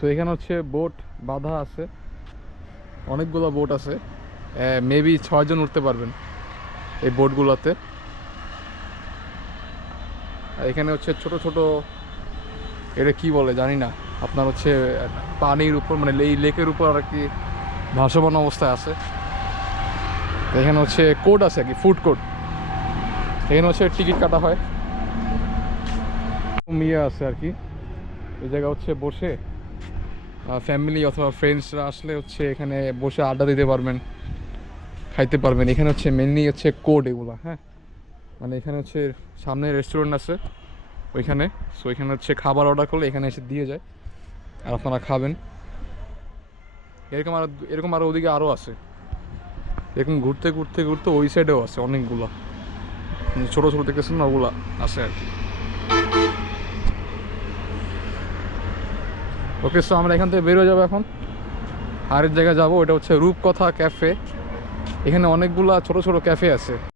So এখানে হচ্ছে boat বাঁধা আছে, অনেকগুলো বোট আছে, মেবি 6 জন উঠতে পারবেন এই বোটগুলোতে। আর এখানে হচ্ছে ছোট ছোট, এটা কি বলে জানি না, আপনার হচ্ছে পানির উপর মানে এই লেকের উপর আর কি ভাসমান অবস্থায় আছে। এখানে হচ্ছে কোড আছে আর কি, ফুড কোর্ট। এখানে হচ্ছে টিকিট কাটা হয়, ইয়ে আছে আর কি। এই জায়গা হচ্ছে বসে ফ্যামিলি অথবা ফ্রেন্ডসরা আসলে হচ্ছে এখানে বসে আড্ডা দিতে পারবেন, খাইতে পারবেন। এখানে হচ্ছে মেনলি হচ্ছে কোড এগুলো, হ্যাঁ, মানে এখানে হচ্ছে সামনে রেস্টুরেন্ট আছে ওইখানে। সো এখানে হচ্ছে খাবার অর্ডার করলে এখানে এসে দিয়ে যায় আর আপনারা খাবেন। এরকম আরও ওদিকে আরও আছে, এরকম ঘুরতে ঘুরতে ঘুরতে ওই সাইডেও আছে অনেকগুলো, ছোটো ছোটো দেখতেছেন না, ওগুলা আছে আর কি। ওকে, সো আমরা এখান থেকে বেরোয় যাবো এখন, আরেক জায়গায় যাবো, এটা হচ্ছে রূপকথা ক্যাফে। এখানে অনেকগুলা ছোট ছোট ক্যাফে আছে।